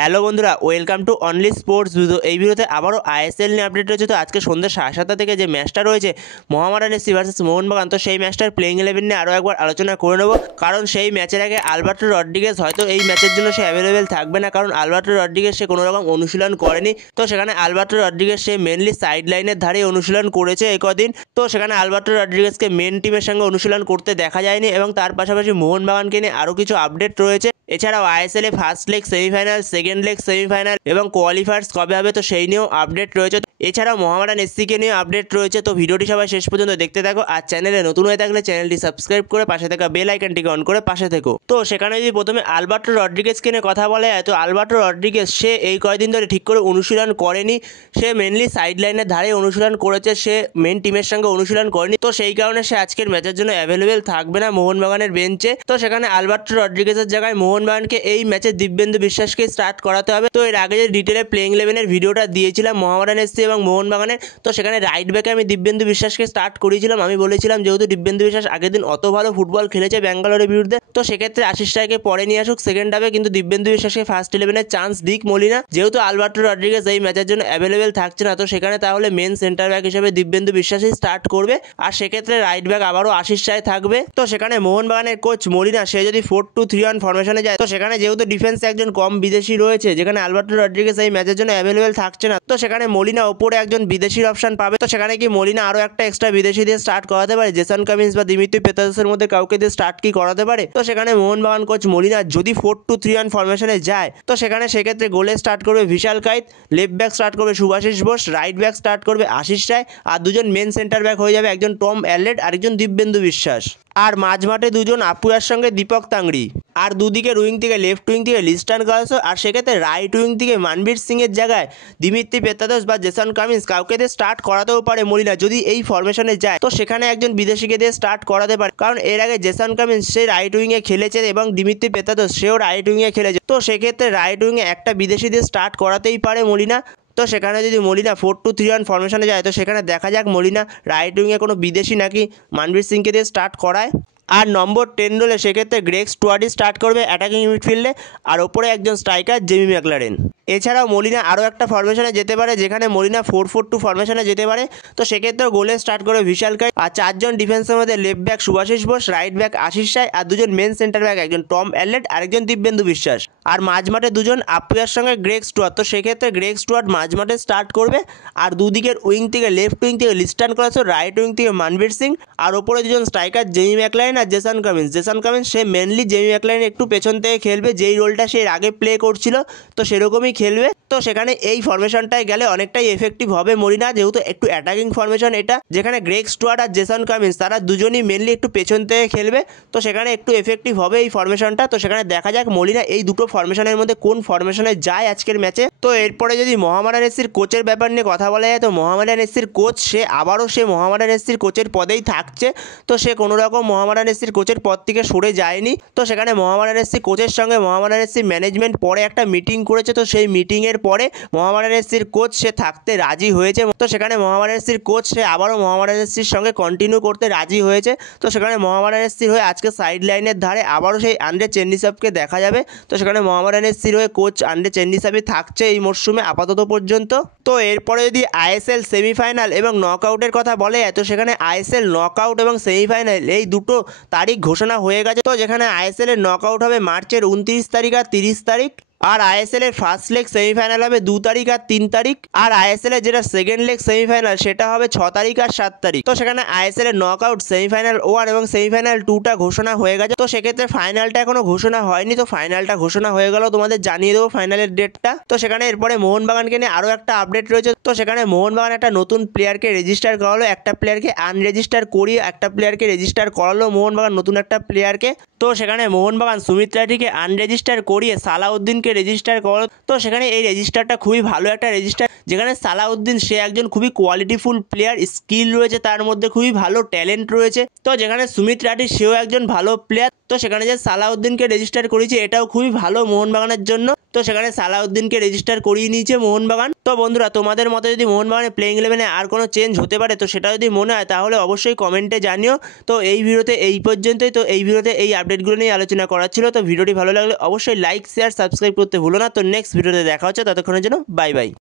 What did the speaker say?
Hello বন্ধুরা, welcome to only sports video. এই ভিডিওতে আবারও আইএসএল নিয়ে আপডেট রয়েছে। তো আজকে সন্ধ্যে 7:30 থেকে যে ম্যাচটা রয়েছে মোহামেডান এফসি ভার্সেস মোহনবাগান, তো সেই ম্যাচটার প্লেইং 11 নিয়ে আরও একবার আলোচনা করে নেব। কারণ সেই ম্যাচের আগে আলবার্টো রড্রিগেজ হয়তো এই ম্যাচের জন্য সে অ্যাভেলেবেল থাকবে না, কারণ আলবার্টো রড্রিগেজ সে কোনো রকম অনুশীলন করেনি। তো সেখানে আলবার্টো রড্রিগেজ সে মেনলি সাইড লাইনের ধারেই অনুশীলন করেছে এই কদিন। তো সেখানে আলবার্টো রড্রিগেজকে মেন টিমের সঙ্গে অনুশীলন করতে দেখা যায়নি, এবং তার পাশাপাশি মোহনবাগানকে নিয়ে আরও কিছু আপডেট রয়েছে। এছাড়াও আইএসএল এ first leg semifinal, second leg semifinal এবং কোয়ালিফায়ার্স কবে হবে তো সেই নিয়েও আপডেট রয়েছে। এছাড়াও মোহামেডান এসসিকে নিয়ে আপডেট রয়েছে। তো ভিডিওটি সবাই শেষ পর্যন্ত দেখতে থাকো। আর চ্যানেলে নতুন হয়ে থাকলে চ্যানেলটি সাবস্ক্রাইব করে পাশে থাকা বেল আইকনটিকে অন করে পাশে থেকো। তো সেখানে যদি প্রথমে আলবার্টো রড্রিগেজকে নিয়ে কথা বলা হয়, তো আলবার্টো রড্রিগেজ সে এই কয়েকদিন ধরে ঠিক করে অনুশীলন করেনি। সে মেনলি সাইড লাইনের ধারে অনুশীলন করেছে, সে মেন টিমের সঙ্গে অনুশীলন করেনি। তো সেই কারণে সে আজকের ম্যাচের জন্য অ্যাভেলেবেল থাকবে না মোহনবাগানের বেঞ্চে। তো সেখানে আলবার্টো রড্রিগেজের জায়গায় মোহনবাগানকে এই ম্যাচে দিব্যেন্দু বিশ্বাসকে স্টার্ট করাতে হবে। তো এর আগে যে ডিটেলে প্লেইং 11-এর ভিডিওটা দিয়েছিলাম মোহামেডান এফসি এবং মোহনবাগানের, তো সেখানে রাইট ব্যাকে আমি দিব্যেন্দু বিশ্বাসকে স্টার্ট করেছিলাম। আমি বলেছিলাম যেহেতু দিব্যেন্দু বিশ্বাস আগের দিন অত ভালো ফুটবল খেলেছে ব্যাঙ্গালোরের বিরুদ্ধে, তো সেক্ষেত্রে আশিস রায়কে পরে নিয়ে আসুক সেকেন্ড হাফে, কিন্তু দিব্যেন্দু বিশ্বাসকে ফার্স্ট 11-এর চান্স দিক মলিনা। যেহেতু আলবার্টো রড্রিগেজ এই ম্যাচের জন্য অ্যাভেলেবেল থাকছে না, তো সেখানে তাহলে মেন সেন্টার ব্যাক হিসেবে দিব্যেন্দু বিশ্বাসই স্টার্ট করবে, আর সেক্ষেত্রে রাইট ব্যাক আবারও আশিস রায় থাকবে। তো সেখানে মোহনবাগানের কোচ মলিনা সে যদি 4-2-3-1 ফরমেশনে যায়, তো সেখানে যেহেতু ডিফেন্সে একজন কম বিদেশি রয়েছে, যেখানে আলবার্টো রড্রিগেজ এই ম্যাচের জন্য অ্যাভেলেবেল থাকছে না, তো সেখানে মলিনা ওপরে একজন বিদেশির অপশন পাবে। তো সেখানে কি মলিনা আরও একটা এক্সট্রা বিদেশি দিয়ে স্টার্ট করাতে পারে? জেসন কামিন্স বা দিমিত্রি পেতাসের মধ্যে কাউকে দিয়ে স্টার্ট কি করাতে পারে? তো সেখানে মোহনবাগান কোচ মলিনা যদি 4-2-3-1 ফরমেশনে যায়, তো সেখানে সেক্ষেত্রে গোলে স্টার্ট করবে Vishal Kaith, left back start করবে Subhasish Bose, right back start করবে আশিস রায়, আর দুজন মেন সেন্টার ব্যাক হয়ে যাবে একজন টম অ্যালেট আর একজন দিব্যেন্দু বিশ্বাস, আর মাঝমাঠে দুজন আপুয়ার সঙ্গে দীপক তাংড়ি, আর দুদিকে উইং থেকে লেফট উইং থেকে লিস্টান গার্লস, আর সেক্ষেত্রে রাইট উইং থেকে মানবীর সিংয়ের জায়গায় দিমিত্রি পেতাদোস বা জেসন কামিন্স কাউকে দিয়ে স্টার্ট করাতেও পারে মলিনা যদি এই ফরমেশনে যায়। তো সেখানে একজন বিদেশিকে দিয়ে স্টার্ট করাতে পারে, কারণ এর আগে জেসন কামিন্স সে রাইট উইংয়ে খেলেছে এবং দিমিত্রি পেতাদোস সেও রাইট উইংয়ে খেলেছে। তো সেক্ষেত্রে রাইট উইংয়ে একটা বিদেশি দিয়ে স্টার্ট করাতেই পারে মলিনা। তো সেখানে যদি মলিনা 4-2-3-1 ফরমেশনে যায়, তো সেখানে দেখা যাক মলিনা রাইট উইংয়ে কোনো বিদেশি নাকি মানবীর সিংকে দিয়ে স্টার্ট করায়। আর নম্বর 10 রোলে সেক্ষেত্রে গ্রেগ স্টুয়ার্টই স্টার্ট করবে অ্যাটাকিং মিডফিল্ডে, আর ওপরে একজন স্ট্রাইকার জেমি ম্যাকলারেন। এছাড়াও মলিনা আরও একটা ফরমেশনে যেতে পারে, যেখানে মলিনা 4-4-2 ফরমেশনে যেতে পারে। তো সেক্ষেত্রেও গোলে স্টার্ট করবে বিশাল কাই, আর চারজন ডিফেন্সের মধ্যে left back Shubhasish Bose, right back Ashish Roy, আর দুজন মেন সেন্টার ব্যাক একজন টম অ্যালেট আর একজন দিব্যেন্দু বিশ্বাস, আর মাঝমাঠে দুজন আপুয়ার সঙ্গে গ্রেগ স্টুয়ার্ট। তো সেক্ষেত্রে গ্রেগ স্টুয়ার্ট মাঝমাঠে স্টার্ট করবে, আর দুদিকের উইং থেকে লেফট উইং থেকে লিস্টান করাস, রাইট উইং থেকে মানবীর সিং, আর ওপরে দুজন স্ট্রাইকার জেমি ম্যাকলারেন আর জেসন কামিন্স। জেসন কামিন্স সে মেনলি জেমি ম্যাকলারেন একটু পেছন থেকে খেলবে, যেই রোলটা সে এর আগে প্লে করছিল, তো সেরকমই খেলবে। তো সেখানে এই ফরমেশনটায় গেলে অনেকটাই এফেক্টিভ হবে মলিনা, যেহেতু একটু অ্যাটাকিং ফরমেশন এটা, যেখানে গ্রেগ স্টুয়ার্ট আর জেসন কামিন্স তারা দুজনই মেনলি একটু পেছন থেকে খেলবে, তো সেখানে একটু এফেক্টিভ হবে এই ফরমেশনটা। তো সেখানে দেখা যাক মলিনা এই দুটো ফরমেশনের মধ্যে কোন ফরমেশনে যায় আজকের ম্যাচে। তো এরপরে যদি মোহামেডান এফসির কোচের ব্যাপার নিয়ে কথা বলা যায়, তো মোহামেডান এফসির কোচ সে আবারও মোহামেডান এফসির কোচের পদেই থাকছে। তো সে কোনো রকম মোহামেডান এফসির কোচের পদ থেকে সরে যায়নি। তো সেখানে মোহামেডান এফসি কোচের সঙ্গে মোহামেডান এফসি ম্যানেজমেন্ট পরে একটা মিটিং করেছে, তো সেই মিটিংয়ের পরে মোহামেডান এফসির কোচ সে থাকতে রাজি হয়েছে। তো সেখানে মোহামেডান এফসির কোচ সে আবারও মোহামেডান এফসির সঙ্গে কন্টিনিউ করতে রাজি হয়েছে। তো সেখানে মোহামেডান এফসির হয়ে আজকে সাইড লাইনের ধারে আবারও সেই আন্দ্রে চেন্নিসাপকে দেখা যাবে। তো সেখানে মোহামেডান এফসির হয়ে কোচ আন্দ্রে চেন্নিসাপই থাকছে এই মরশুমে আপাতত পর্যন্ত। তো এরপরে যদি আইএসএল সেমিফাইনাল এবং নকআউটের কথা বলে, তো সেখানে আইএসএল নকআউট এবং সেমিফাইনাল এই দুটো তারিখ ঘোষণা হয়ে গেছে। তো যেখানে আইএসএল এর নকআউট হবে মার্চের 29 তারিখ আর 30 তারিখ, আর আইএসএল এর ফার্স্ট লেগ সেমিফাইনাল হবে 2 তারিখ আর 3 তারিখ, আর আইএসএল এর যেটা সেকেন্ড লেগ সেমিফাইনাল সেটা হবে 6 তারিখ আর 7 তারিখ। তো সেখানে আইএসএল এর নকআউট সেমিফাইনাল 1 এবং সেমিফাইনাল 2টা ঘোষণা হয়ে গেছে। তো সেক্ষেত্রে ফাইনালটা এখনো ঘোষণা হয়নি, তো ফাইনালটা ঘোষণা হয়ে গেল তোমাদের জানিয়ে দেবো ফাইনালের ডেটটা। তো সেখানে এরপরে মোহনবাগানকে নিয়ে আরও একটা আপডেট রয়েছে। তো সেখানে মোহনবাগান একটা নতুন প্লেয়ারকে রেজিস্টার করালো, একটা প্লেয়ারকে আনরেজিস্টার করিয়ে একটা প্লেয়ারকে রেজিস্টার করালো মোহনবাগান নতুন একটা প্লেয়ারকে। তো সেখানে মোহনবাগান সুমিত রাঠিকে আনরেজিস্টার করিয়ে সালাউদ্দিনকে রেজিস্টার করলো। তো সেখানে এই রেজিস্টারটা খুবই ভালো একটা রেজিস্টার, যেখানে সালাউদ্দিন সে একজন খুবই কোয়ালিটিফুল প্লেয়ার, স্কিল রয়েছে তার মধ্যে, খুবই ভালো ট্যালেন্ট রয়েছে। তো যেখানে সুমিত রাঠি সেও একজন ভালো প্লেয়ার। তো সেখানে যে সালাউদ্দিনকে রেজিস্টার করেছে এটাও খুবই ভালো মোহনবাগানের জন্য। তো সেখানে সালাউদ্দিনকে রেজিস্টার করিয়ে নিয়েছে মোহনবাগান। তো বন্ধুরা তোমাদের মতে যদি মোহনবাগানের প্লেইং 11-এ আর কোনো চেঞ্জ হতে পারে, তো সেটা যদি মনে হয় তাহলে অবশ্যই কমেন্টে জানিও। তো এই ভিডিওতে এই পর্যন্তই। তো এই ভিডিওতে এই আপডেট আপডেটগুলো নিয়ে আলোচনা করার ছিল। তো ভিডিওটি ভালো লাগলে অবশ্যই লাইক শেয়ার সাবস্ক্রাইব করতে ভুলো না। তো নেক্সট ভিডিওতে দেখা হচ্ছে, ততক্ষণের জন্য বাই বাই।